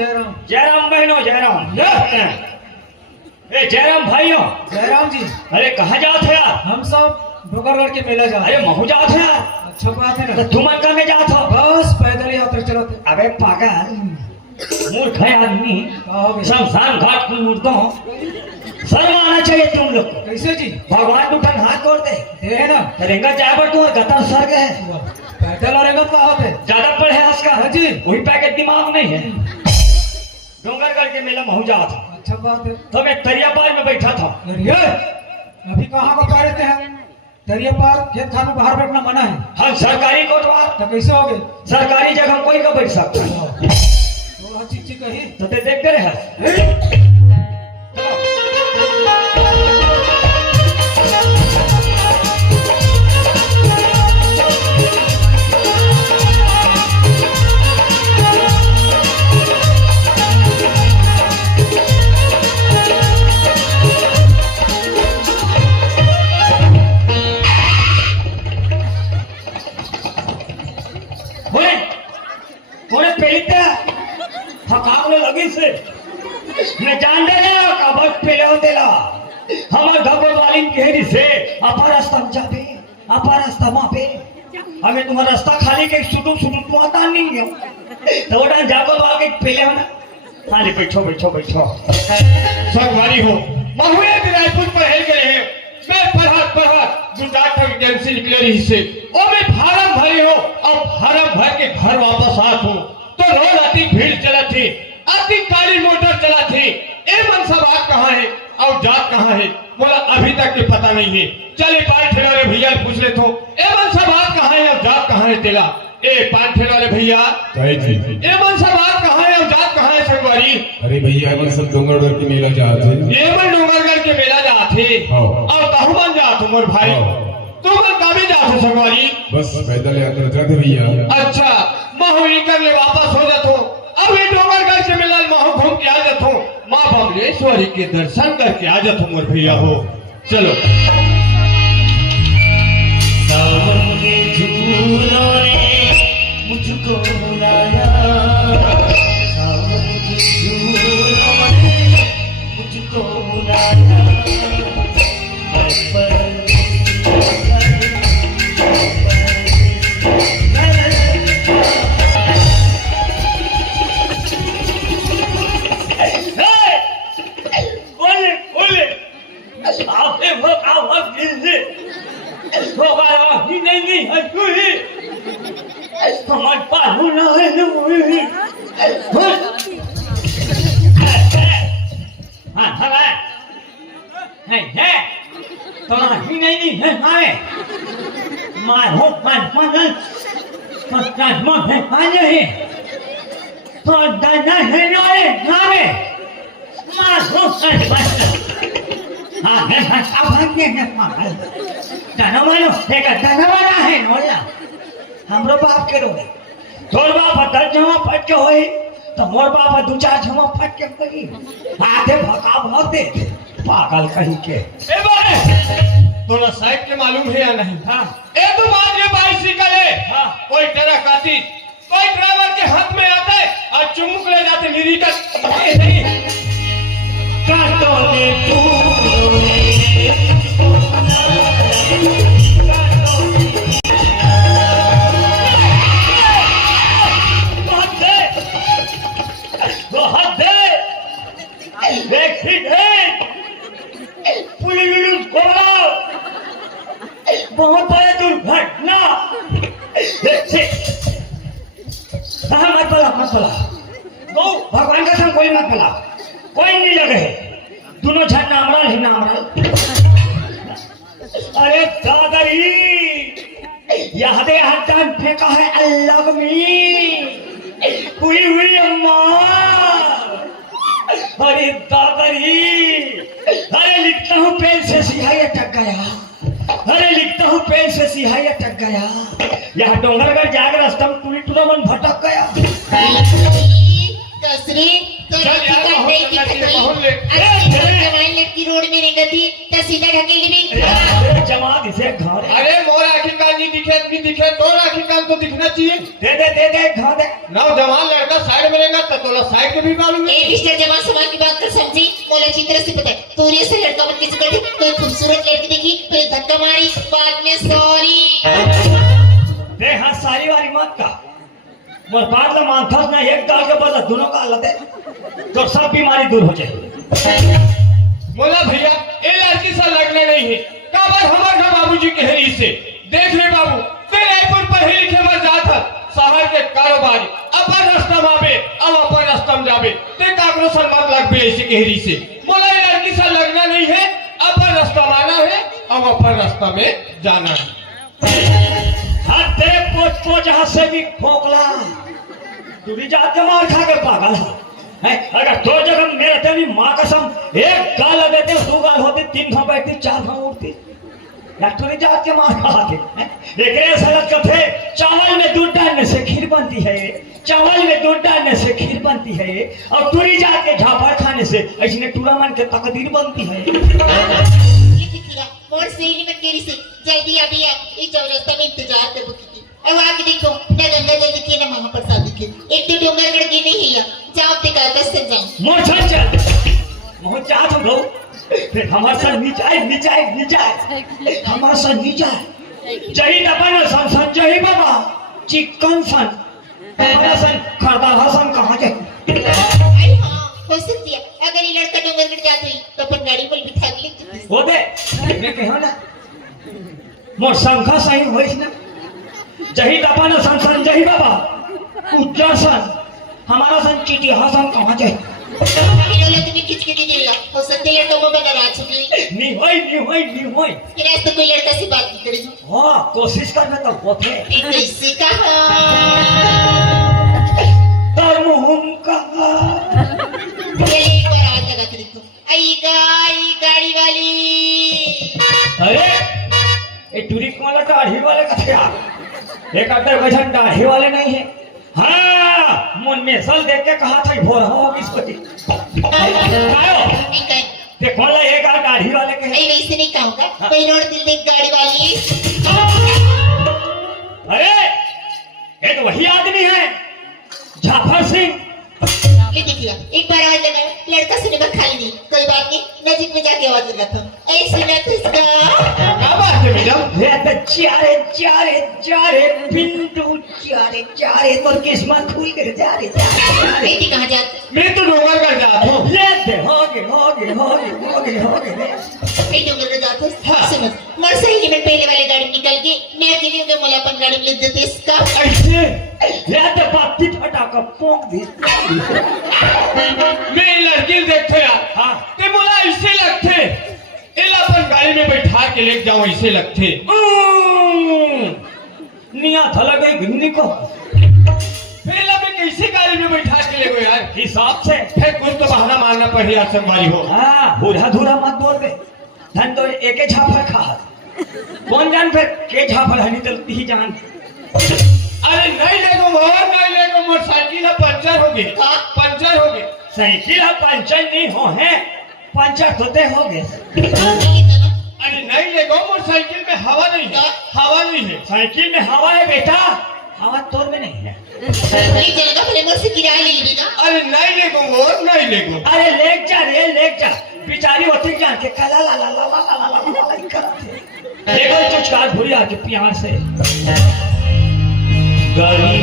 जयराम। जयराम बहनों जयराम। ए जयराम भाइयों। जयराम जी। अरे कहाँ जात है यार? हम सब डोंगरगढ़ के मेला जा रहे अरे महू जात है यार। अच्छा बात है तो ना। तुम कहाँ में जात हो? बस पैदल यात्रा चलते। अबे पागल मूर्ख है आदमी। शमशान घाट की मूर्तों शर्म आना चाहिए तुम लोग को। कैसे जी? भगवान उठन हाथ तोड़ दे है ना। रेंगा जाए पर तुम गतर सर गए। पैदल और एगत कहाँ पे? ज्यादा पढ़े हंस का हाँ जी। वही पैकेट दिमाग नहीं है। डोंगरगढ़ के मेला महू जात था। अच्छा बात है। तो मैं तरिया पार में बैठा था। अरे अभी कहाँ को पा रहते हैं? दरिया पार खेत खान में बाहर बैठना मना है। हम सरकारी कोतवाल तो कैसे हो गए? सरकारी जगह कोई का बैठ सकता है। तो अच्छी अच्छी कही तो ते देखते रहे। लगी से मैं जान दे ना कबक पेले होते ला हमार घबरो वाली घेरी से अपार रास्ता में जाबे अपार रास्ता मापे हमें तुम्हारा रास्ता खाली के सुटू तो आता नहीं है तो वडा जाको वाल के पेले हो ना खाली बैठो बैठो बैठो संगवारी हो महुए रायपुर पर हेल गए हैं। मैं पढ़ा गुजरात तक एजेंसी निकले रही से और मैं फार्म भरे हो और फार्म भर के घर वापस आत हूँ तो रोड अति भीड़ चला थी अति काली मोटर चला थी। ए मन सब बात कहाँ है और जात कहाँ है? बोला अभी तक के पता नहीं है। चल पान ठेला वाले भैया पूछ ले तो ए मन सब बात कहाँ है और जात कहाँ है? तेला ए पान ठेला वाले भैया ए मन सब बात कहाँ है और जात कहाँ है? संगवारी अरे भैया मन सब डोंगरगढ़ के मेला जाते। ये मन डोंगरगढ़ के मेला जाते और कहूँ मन जात उमर भाई तुम मन काबे जाते संगवारी? बस पैदल यात्रा जाते भैया। अच्छा महुई कर ले वापस हो जातो अब ये डोंगरगढ़ के मेला महू घूम के आ जातो माँ बमलेश्वरी के दर्शन करके आ जातो मोर भैया हो। चलो सावन के झूलों ने मुझको बुलाया सावन के झूलों ने मुझको बुलाया हमरो बाप के रोगे तोर बाप 10 जमा फट के होई तो मोर बाप 2-4 जमा फट के होई आधे भका बहुत दे पागल कहीं के। ए भाई तोला साइड के मालूम है या नहीं? हाँ ए तो मान ये बाइसिकल है हाँ कोई तेरा काती कोई ड्राइवर के हाथ में आता है और चुम्बक ले जाते निरीक्षक नहीं काटो ने तू बहुत बड़ा दुर्घटना मत बोला गो भगवान का संग कोई मत बोला कोई नहीं लगे दोनों झट नामरल ही नामरल। अरे दादारी यादे हटान फेंका है अल्लाह में हुई अम्मा। अरे दादारी अरे लिखता हूँ पेन से सिहाई अटक गया अरे लिखता हूँ पेन से सिहाई अटक गया यहाँ डोंगरगढ़ जाकर रास्ता में पूरी टूरा मन भटक गया। कसरी तो चल यार लड़की रोड में नहीं गती तो सीधा ढकेल दी जमा दिसे घर अरे मोर आखिर कान नहीं दिखे तो राखी कान तो दिखना चाहिए। दे हाँ दे। नौजवान लड़का साइड में रहेगा तो तोला साइड के भी मालूम है। ए मिस्टर जवान समाज की बात कर समझी मोला अच्छी तरह से पता है तूने से लड़का मन किसी कर कोई खूबसूरत लड़की देखी फिर धक्का मारी बाद में सॉरी दे हाँ सारी वाली मत का मोर बात तो मानता ना एक गाल के बदला दोनों का अलग है तो सब बीमारी दूर हो जाए। बोला भैया ये लड़की से लगना नहीं है काबर हमारे घर बाबूजी के हरी से देख ले बाबू ते रायपुर पढ़े लिखे में जाता शहर के कारोबारी अपन रास्ता मापे अब अपन रास्ता में जाबे ते काकरो सन्मान लग पे ऐसे के हरी से बोला ये लड़की से लगना नहीं है अपन रास्ता माना है अब अपन रास्ता में जाना है। हाथ दे पोच जहां से भी खोखला तू भी जाते मार खा कर पागल है अगर दो जगह मेरे तेरी माँ कसम एक गाल देते दो गाल होती तीन भाव बैठती चार भाव उठती डॉक्टर जात के मार खाते एक सलत का थे चावल में दूध डालने से खीर बनती है चावल में दूध डालने से खीर बनती है और टूरी जात के झापड़ खाने से ऐसे टूरा मन के तकदीर बनती है। ये दिखला और सहेली में तेरी से जल्दी अभी ये चौरास्ता में इंतजार कर बुकी अब आके देखो ना गंगा जल दिखे ना महाप्रसाद दिखे एक तो डोंगरगढ़ की नहीं है जाओ ते कागज से जाओ मोर चल मोर चाहत हम लोग फिर हमारे साथ नीचे हमारे साथ नीचे जही दबा सन जही बाबा चिकन सन हमारा सन खरदा हसन कहाँ के अरे हाँ हो सकती है अगर ये लड़का डोंगरगढ़ जाते ही तो अपन गाड़ी पर बिठा के ले वो दे मैं कहो ना मोर संख्या सही होइस ना जही दबा सन जही बाबा उज्जर सन हमारा सन चीटी हसन कहाँ के इन्होंने तुम्हें किसके दे दिया हो सकते लड़का वो बना रहा चुकी नहीं होई फिर ऐसे कोई लड़का से बात नहीं करेगी हाँ कोशिश करने तो बहुत है कैसे कहा तर मुहम कहा ये एक बार आवाज लगा के देखो आई गाड़ी वाली अरे ये टूरिस्ट वाला दाढ़ी वाले का थे एक अदर वजन दाढ़ी वाले नहीं है। हाँ मुन में सल देख के कहा था भोर हो किसको देखो ला एक दाढ़ी वाले के नहीं वैसे नहीं कहूँगा कोई रोड दिल देख गाड़ी वाली अरे ये तो वही आदमी है जाफर सिंह ये देख लिया एक बार आवाज लगा लड़का सिनेमा खाली नहीं कोई बात नहीं नजीक में जाके आवाज लगाता हूँ ऐ सुना तो इसका क्या बात है मैडम ये तो चारे पिंटू चारे तो किस्मत खुल कर जा रे बेटी कहाँ जाते मैं तो डोंगरगढ़ जाता हूँ ले दे हो गए बेटी उधर जाते सुनो मर सही में पहले वाले गाड़ी निकल के मैं अकेले उधर मोला अपन गाड़ी में लिख देते इसका ऐसे ले दे बाती फटा का पोंक दी मैं लड़की देखते यार हाँ ते बोला ऐसे लगते एला अपन गाड़ी में बैठा के ले जाओ ऐसे लगते निया थला गई गिन्नी को पहला में कैसे गाड़ी में बैठा के ले गए यार हिसाब से फिर कुछ तो बहाना मारना पड़े यार संगवारी हो। हाँ बूढ़ा धूरा मत बोल बे धन तो एक झाफर खा कौन जान फिर के झाफर हनी चलती ही जान अरे नहीं लेगो मोटरसाइकिल पंचर हो गए पंचर हो गए साइकिल पंचर नहीं हो है पंचर होते हो गए अरे नहीं लेगो मोटरसाइकिल में हवा नहीं है साइकिल में हवा है बेटा हवा तोर में नहीं है एक जगह पर मोर से किराया ले लेगी ना अरे नहीं लेगो अरे लेक जा बिचारी होती जान के कला ला करते एगो चुचकार भूरी आके प्यार से गाड़ी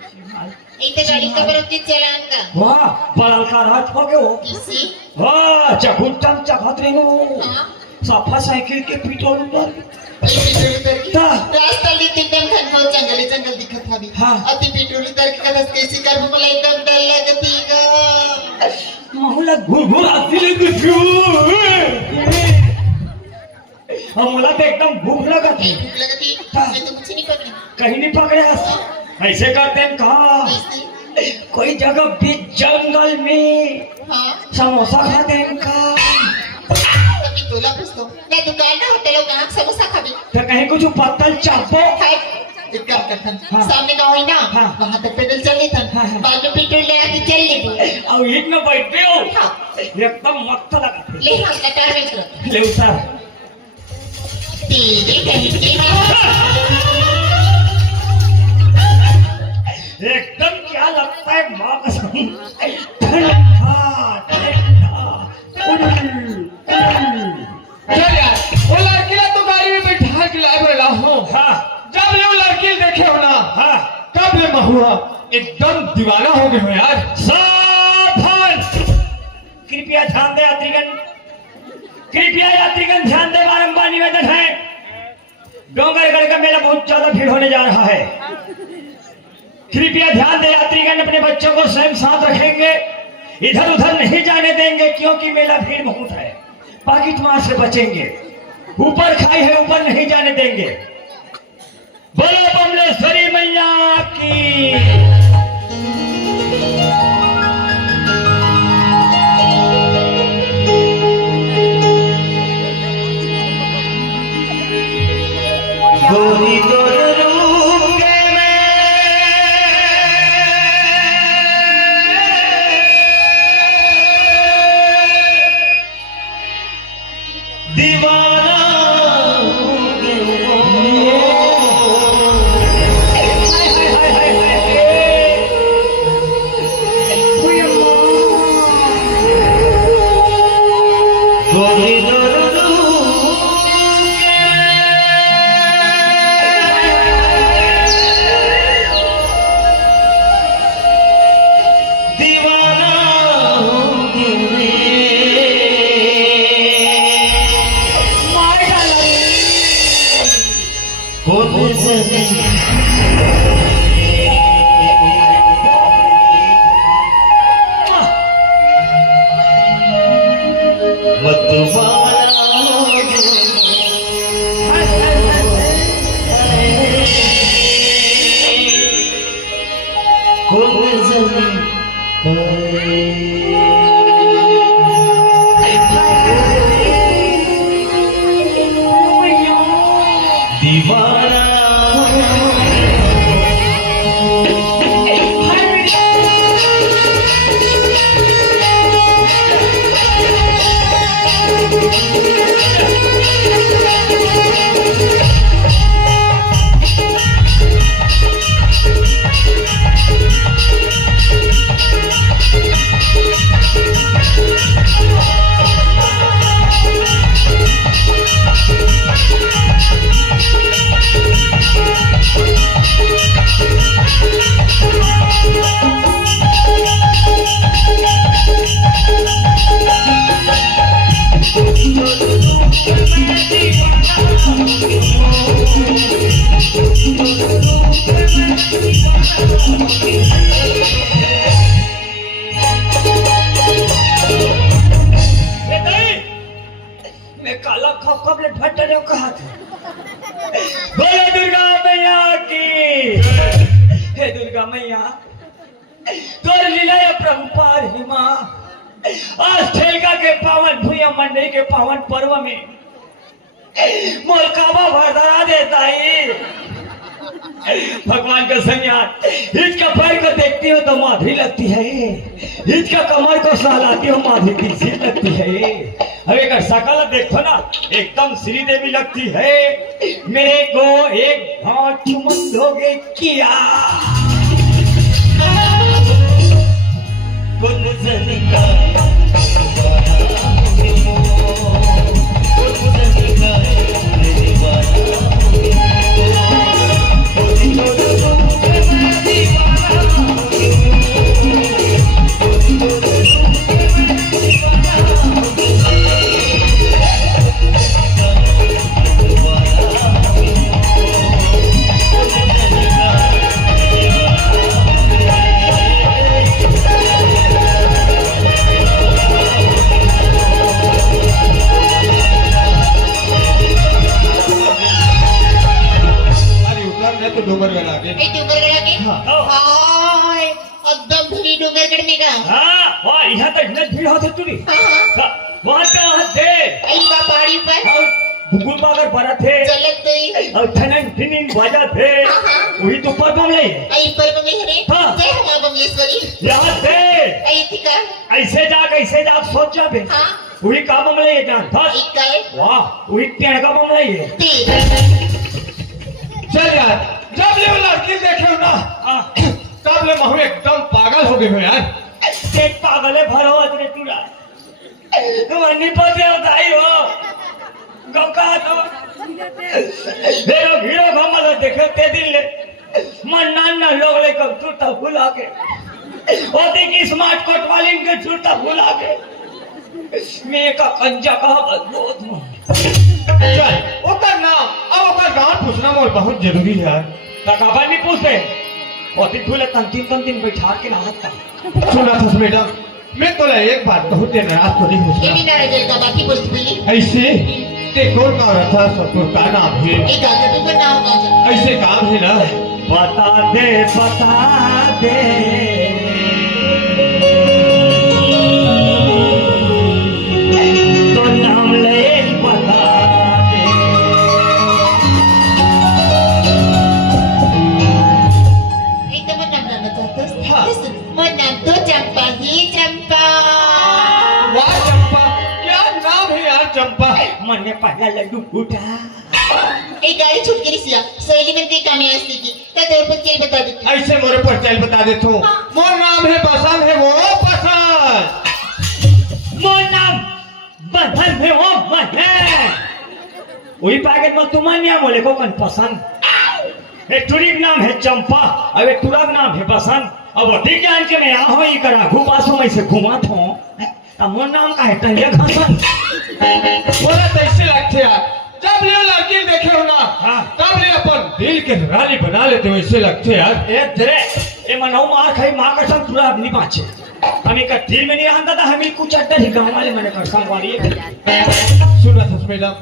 इथे गाड़ी का बरोबर चलान का वाह बड़ा का रात हो गयो किसी वाह चकुटम चखतरी हो हाँ सफा साइकिल के पेट्रोल उतर रास्ता लेके एकदम घनघोर जंगल दिखत हवी हाँ। अति पेट्रोल उतर के कदस कैसे कर मला एकदम डर लगती गा मामला घुर आती ले कुछ हमला तो एकदम भूख लगा थी भूख लगती मैं तो कुछ नहीं पकड़ी कहीं नहीं पकड़े ऐसे करते हैं कहा कैसे कोई जगह बीच जंगल में हाँ समोसा खाते हैं का तभी तोला पूछतो मैं दुकान ना होटल लोग कहाँ समोसा खाबी तो कहीं कुछ पत्तल चापो खाए एक काम करथन हाँ। सामने गाँव है ना हाँ। वहाँ तक पैदल चल लेथन हाँ, हाँ। बाद में पेट्रोल ले आके चल ले और ईट में बैठते हो हाँ। एकदम मस्त लगा ले हम कतार में उतर ले उतर तेरे कहीं के एकदम क्या लगता है माँ कसम ठंडा ठंडा चल यार वो लड़की ला तो गाड़ी में बैठा के लाए बोला हूँ हाँ जब ये लड़की देखे हो ना हाँ कब ये महुआ एकदम दीवाना हो गए हो यार सावधान कृपया ध्यान दे यात्रीगण कृपया यात्रीगण ध्यान दे बारंबार निवेदन है डोंगरगढ़ का मेला बहुत ज्यादा भीड़ होने जा रहा है कृपया ध्यान दे यात्रीगण अपने बच्चों को स्वयं साथ रखेंगे इधर उधर नहीं जाने देंगे क्योंकि मेला भीड़ बहुत है पाकिट मार से बचेंगे ऊपर खाई है ऊपर नहीं जाने देंगे बोलो बमलेश्वरी मैया की मैं काला खप खप ले फट रहे कहा था बोलो दुर्गा मैया की हे दुर्गा मैया तोर लीला या प्रभु पार ही माँ आज ठेलका के पावन भूया मंडई के पावन पर्व में मोर काबा भरदरा देता है भगवान का संज्ञान इसका पैर को देखती हो तो माधुरी लगती है इसका कमर को सहलाती हो माधुरी की सी लगती है अरे अगर सकल देखो ना एकदम श्री देवी लगती है मेरे को एक भाव चुमन दोगे किया ना हाँ वाह यहाँ तक इतने भीड़ होते तुरी हाँ वहाँ पे वहाँ दे आई बा पहाड़ी पर और भूगुल बागर भरा थे चलत गई और ठनन ठिनिन बाजा थे वही तो पर बम ले आई पर बमे हरे हाँ। जय हमारा बमलेश्वरी यहाँ दे आई थी का ऐसे जाग सोच जा बे हाँ वही का बम ले जान था एक का है वाह वही पेड़ का बम ले तीन चल यार जब ले वो लड़की देखे हो ना तब ले महू एकदम पागल हो गए हो यार एक पागल है भरो अतरे टूरा तुम निपटे होताई हो गौका तो देरो हीरो घमल देखे ते दिन ले मन नाना लोग ले कब टूटा भुला के ओती की स्मार्ट कोट वाली इनके टूटा भुला के मैं का कंजा कहा बदलोत हूं चल ओकर नाम अब ओकर गांव पूछना मोर बहुत जरूरी है यार तकाबा नहीं पूछते ओती भूले तंतीन बैठा के रहत था सुना था मैडम मैं तो एक बात बहुत नाराज तो नहीं ये भी हो ना रह का बाकी बोलती बोली ऐसे ते कौन का औरत था सतुर का नाम है एक आगे भी ना होगा ऐसे काम है ना बता दे तो नाम ले बता दे एकदम नाम लेना चाहते हाँ। हो मन नाम तो चंपा ही चंपा वाह चंपा क्या नाम है यार चंपा मन में पहला लड्डू फूटा एक गाड़ी छूट गई सिया सहेली में के काम आस्ती की तो तौर पर के बता देती ऐसे मोरे पर चल बता दे तो मोर नाम है पसंद है वो पसंद मोर नाम बदल में वो मन है वही पैकेट में तुम्हारे बोले को कन पसंद एक टूरी नाम है चंपा और एक टूरा नाम है बसंत अब अधिक जान के मैं यहाँ ही करा घुमासों में से घुमात हूँ अब मोर नाम का है टंगे घसन बोला तो ऐसे लगते यार जब ये लड़की देखे हो ना हाँ। तब ये अपन दिल के रानी बना लेते हो ऐसे लगते यार ए धरे ए मनाऊ मार खाई माँ का संग टूरा अपनी पाँचे हमें का दिल में नहीं आता था हमें कुछ अड्डा ही गाँव वाले मैंने कर संगवारी सुना था मैडम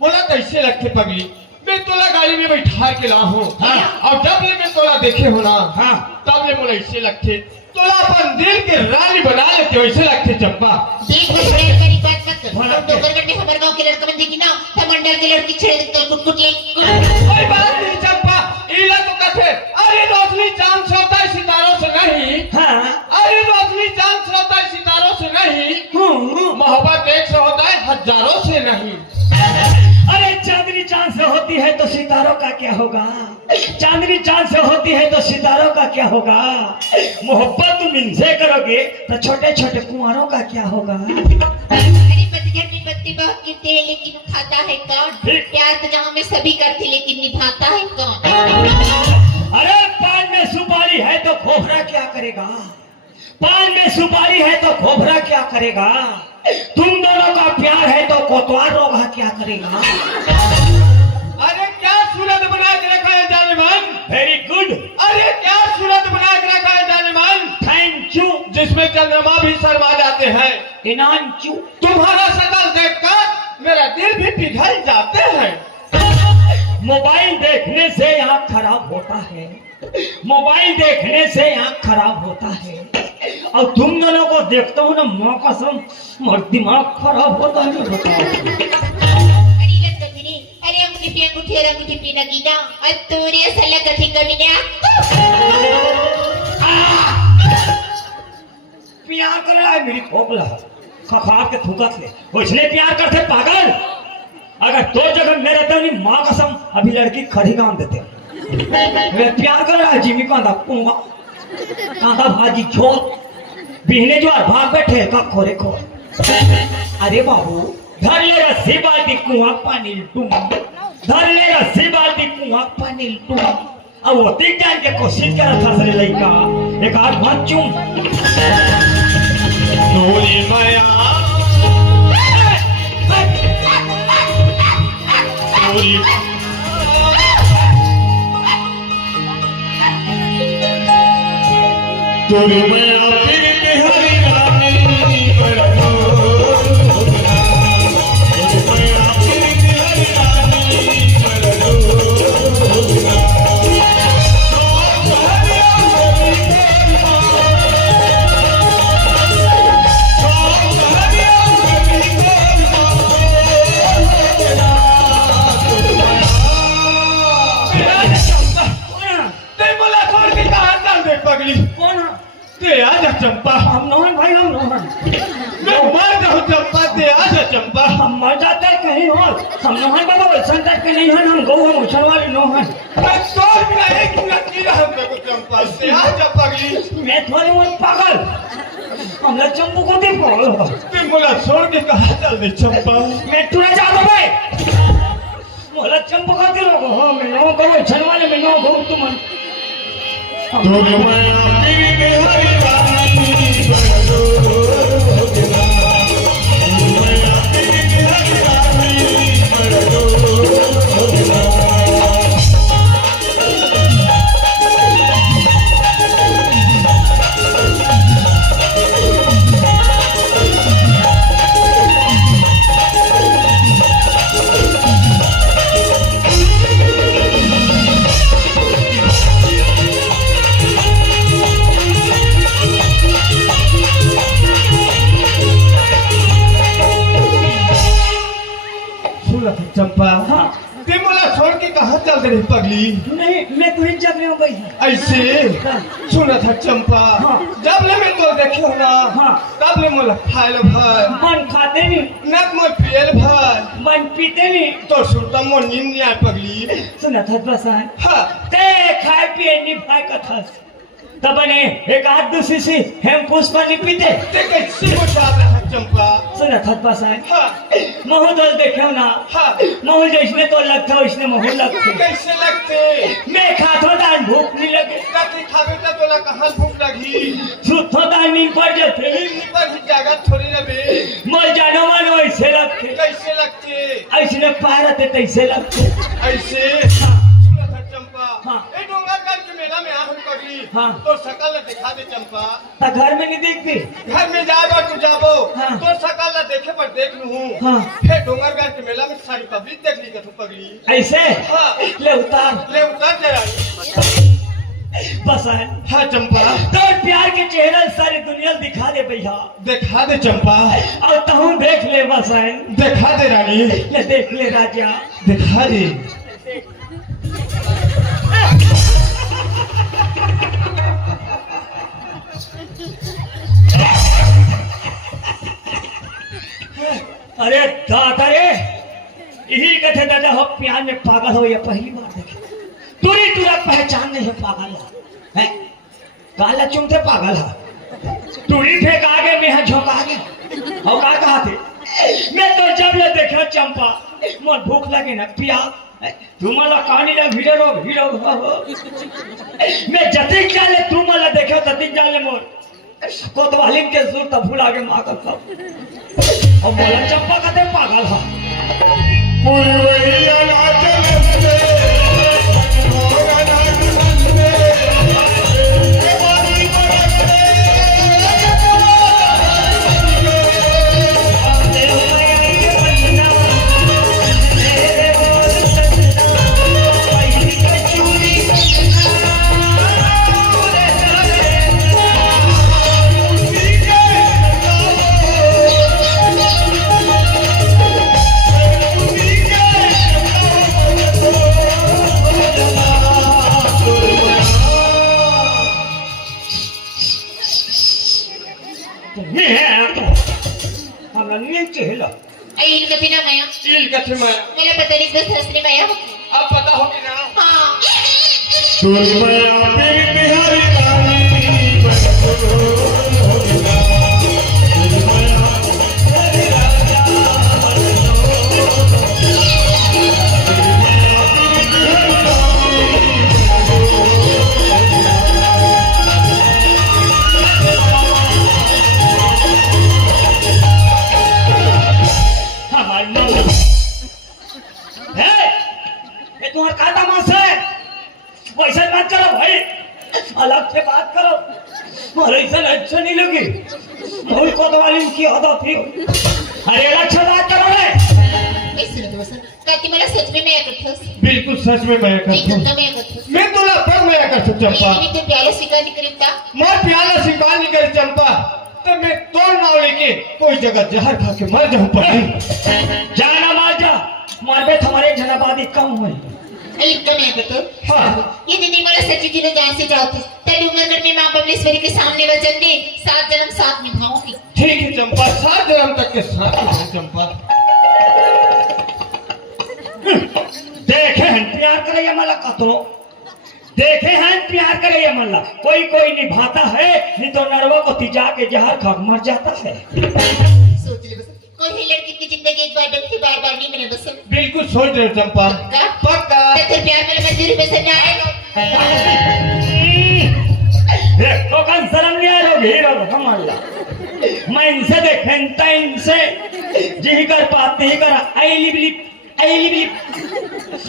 बोला तो ऐसे लगते पगली मैं तोला गाड़ी में बैठा के ला हूँ हाँ। और जब ले मैं तोला देखे हो ना हाँ। तब ले बोला ऐसे लगते तोला अपन दिल के रानी बना लेते हो ऐसे लगते चंपा देख बस प्यार करी बात मत कर हम डोगर गड्ढे हमारे गांव के लड़का बन देखी ना टमाटर की लड़की छेड़ कर कुट ले कोई बात नहीं चंपा इला तो कहते अरे रोशनी चांद से होता है सितारों से नहीं हाँ अरे रोशनी चांद से होता है सितारों से नहीं मोहब्बत एक से होता है हजारों से नहीं अरे चांदनी चांद से होती है तो सितारों का क्या होगा चांदनी चांद से होती है तो सितारों का क्या होगा मोहब्बत तुम इनसे करोगे तो छोटे छोटे कुंवारों का क्या होगा अरे पतझड़ में पत्ती बहुत गिरते हैं लेकिन वो खाता है कौन ठीक। प्यार तो जहाँ में सभी करते लेकिन निभाता है कौन अरे पान में सुपारी है तो खोखरा क्या करेगा पान में सुपारी है तो खोखरा क्या करेगा तुम दोनों का प्यार है तो कोतवाल रोगा क्या करेगा अरे क्या सूरत बना के रखा है जाने मन वेरी गुड अरे क्या सूरत बना के रखा है जाने मन थैंक यू जिसमें चंद्रमा भी शर्मा जाते हैं इनांचू तुम्हारा शक्ल देखकर मेरा दिल भी पिघल जाते हैं मोबाइल देखने से आँख खराब होता है मोबाइल देखने से आँख खराब होता है और तुम दोनों को देखता हूँ ना माँ कसम मेरा दिमाग खराब होता है बताओ अरे लग कभी अरे अंगूठी पे अंगूठी और अंगूठी पे नगीना और तोरे सला कथी कभी ने प्यार कर रहा है मेरी खोपला खखार के थूकत ले वो इसलिए प्यार करते पागल अगर दो जगह में रहता नहीं माँ कसम अभी लड़की खड़ी काम देते वे प्यार कर रहा है जिमी कांदा पूंगा कांदा भाजी छोड़ बिहने जो भाग बैठे का खोरे खो अरे बाबू धर ले रस्सी बाल्टी कुआं पानी तुम धर ले रस्सी बाल्टी कुआं पानी तुम अब वो तीन जान के कोशिश कर था सरे लड़का एक हाथ भाग चूम नूरी माया नूरी तोरी माया फिर बिहारी रानी बरनो तोरी माया फिर बिहारी रानी बरनो कौन है? ते आजा चंपा, हम नौहन भाई, हम नौहन। मैं मर जाऊं चंपा, ते आजा चंपा। हम मर जाते हैं कहीं और। हम नौहन बाबा वैसा करके नहीं है, हम गौ हम उछल वाले नौहन। मैं तोड़ बिना एक मिनट नहीं रहा मेरे को चंपा, ते आजा पगली। मैं थोड़ी बहुत पागल, हमने चंपू को भी पागल। ते मुला छोड़ के कहाँ चल दे चंपा? मैं तुझे जादू भाई, मोला चंपू का दिल हो। हाँ मैं नौ गौ उछल वाले, मैं नौ गौ तुम। चंपा, हाँ ते मुला छोड़ के कहाँ चल दे रही पगली? नहीं, मैं तुम्हें जब ले गई। ऐसे सुना था चंपा, हाँ। जब ले मैं तो देखियो ना, हाँ। तब ले मुला खाए भाई, मन खाते नहीं, नक मोर पियल भाई, मन पीते नहीं। तो सुनता मो नींद नहीं आए पगली। सुना था बस है हाँ, ते खाए पिए नहीं भाई कथा तब ने एक हाथ दूसरी सी हम पुष्प नहीं पीते। ते कैसे बचा रहा चंपा? सुना था बस है हाँ, महू तो देखो ना, हाँ, महू जैसने तो लगता है उसने महू लगते। कैसे लगते? मैं खाता दान भूख नहीं लगे, ताकि खावे तो तोला कहाँ भूख लगी? सुतो दान नहीं पड़ जाते, पर ही जगह थोड़ी ना बे। मर जानो मन वैसे लगते, कैसे लगते? ऐसे पारते तैसे लगते। ऐसे सुना था चंपा, हाँ। ए डोंगरगढ़ के मेला में आहम पगली, हाँ। तो शकल दिखा दे चंपा। ता घर में नहीं देखती। घर में जाएगा तू जाबो, हाँ। तो शकल न देखे पर देख लूँ। हाँ। फिर डोंगरगढ़ के मेला में सारी पब्लिक देख ली तू पगली। ऐसे हाँ। ले उतार ले उतर जरा। बस है हाँ चंपा, तो प्यार के चेहरा सारी दुनिया दिखा दे भैया, दिखा दे चंपा, और तहु देख ले बस है। दिखा दे रानी, ले देख ले राजा, दिखा दे। अरे दादा रे, यही कथे दादा हो प्यार में पागल हो या पहली बार देखे। तुरी तुरा पहचान नहीं है पागल है, काला चुमते पागल है। तुरी फेंक आगे में झोंका आगे और का कहा थे। मैं तो जब ले देखा चंपा मन भूख लगे ना पिया तू मला कहानी ना हीरो मैं जतिक जाले तू मला देखो ततिक जाले मोर कोतवालिन के सुर तब भूल आगे माँ का सब और बोला चंपा कहते पागल है। ईल कथी ना माया, ईल कथे माया, मला पता नहीं बस हंसने माया। अब पता होगी ना। हाँ। तुम्हारा का तमाशा है? वैसा बात करो भाई, अलग से बात करो। और ऐसा अच्छा नहीं लगी भूल कोतवाली की आदत थी। अरे अलग से बात करो रे। ऐसे नहीं बस कहती मला सच में मैं करथस, बिल्कुल सच में मैं करता एकदम हूँ। मैं करथस। मैं तोला पर मैं करता चंपा। मेरी तो प्यारे स्वीकार नहीं करता। मैं प्याला स्वीकार नहीं कर चंपा, तो मैं तोड़ नाव लेके कोई जगह जहर खा के मर जाऊं। पर जाना मार जा, मार दे हमारे जनाबादी कम हुई। एकदम याद तो हाँ। ये दीदी मला सच्ची ने जान से जाओ त्या डूंगरगढ़ में माँ बबलेश्वरी के सामने वचन दे 7 जन्म साथ निभाऊंगी। ठीक है चंपा, 7 जन्म तक के साथ में चंपा। देखे हैं प्यार करे मला कतरो, देखे हैं प्यार करे मला, कोई कोई निभाता है, नहीं तो नरवा को तिजा के जहर खा मर जाता है। सोच ले बस, कोई ही लड़की की जिंदगी एक बार बनती बार बार नहीं बने बस। बिल्कुल सोच रहे हो चंपा, पक्का। तो फिर प्यार मेरे मंजूरी में से आएगा। देखो कन शर्म नहीं आ रही हीरो हमारा, मैं इनसे देखता इनसे जी कर पाते ही कर आई लिप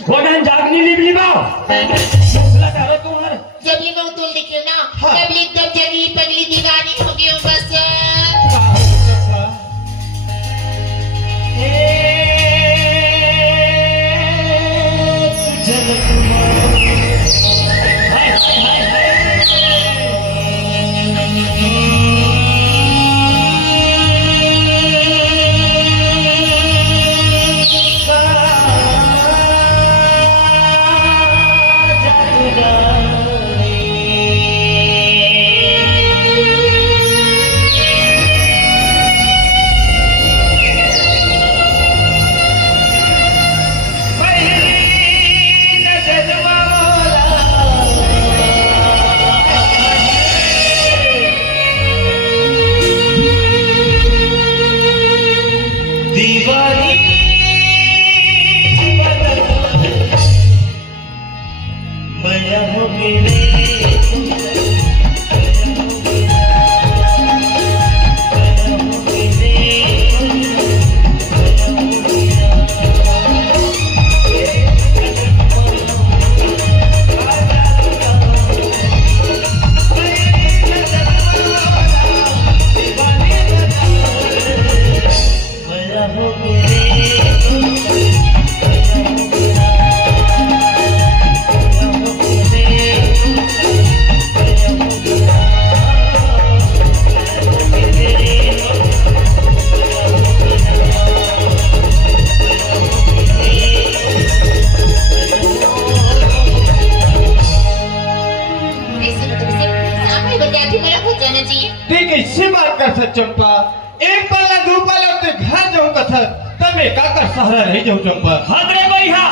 गोडन जागनी लिबलिबाओ मुखला करो तुम्हारे। जब ये मैं उतोल देखी हूँ ना, हाँ। तब एकदम जगी पगली दीवानी हो गई हूँ बस। चंपा, ठीक है, इससे बात कर सक चंपा। एक पल्ला 2 पल्ला ते घर जाऊं कथर, तब मैं का कर सहारा नहीं जाऊं चंपा। हदरे भैया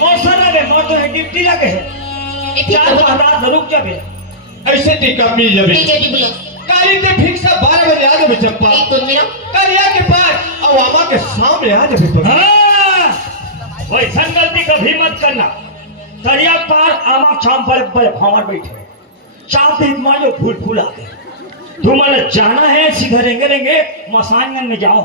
मौसम लगे मोर तो ड्यूटी लगे है, चार बात रुक जाबे ऐसे टिका मिल जाबे। नहीं जल्दी बुलाओ। काली ते फिक्स 12 बजे आ जाबे चंपा। एक दूध मिलो। करिया के पास और आमा के सामने आ जाबे तो। हाँ, वैसा गलती कभी मत करना। दरिया पार आमा शाम पर भावर बैठे, शाम से मारो फूल आ गए। तुम्हारा जाना है सीधा रेंगे मसानगंज में जाओ।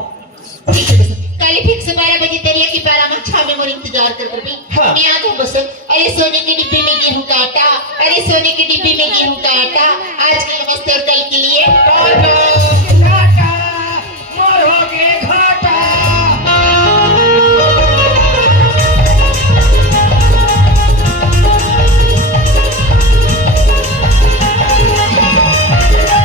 कल फिक्स 12 बजे दरिया की पारा में छाव में मोर इंतजार कर भी। हाँ। मैं आ जाऊं बस। अरे सोने के डिब्बे में गेहूं का आटा, अरे सोने के डिब्बे में गेहूं का आटा, आज के नमस्ते और कल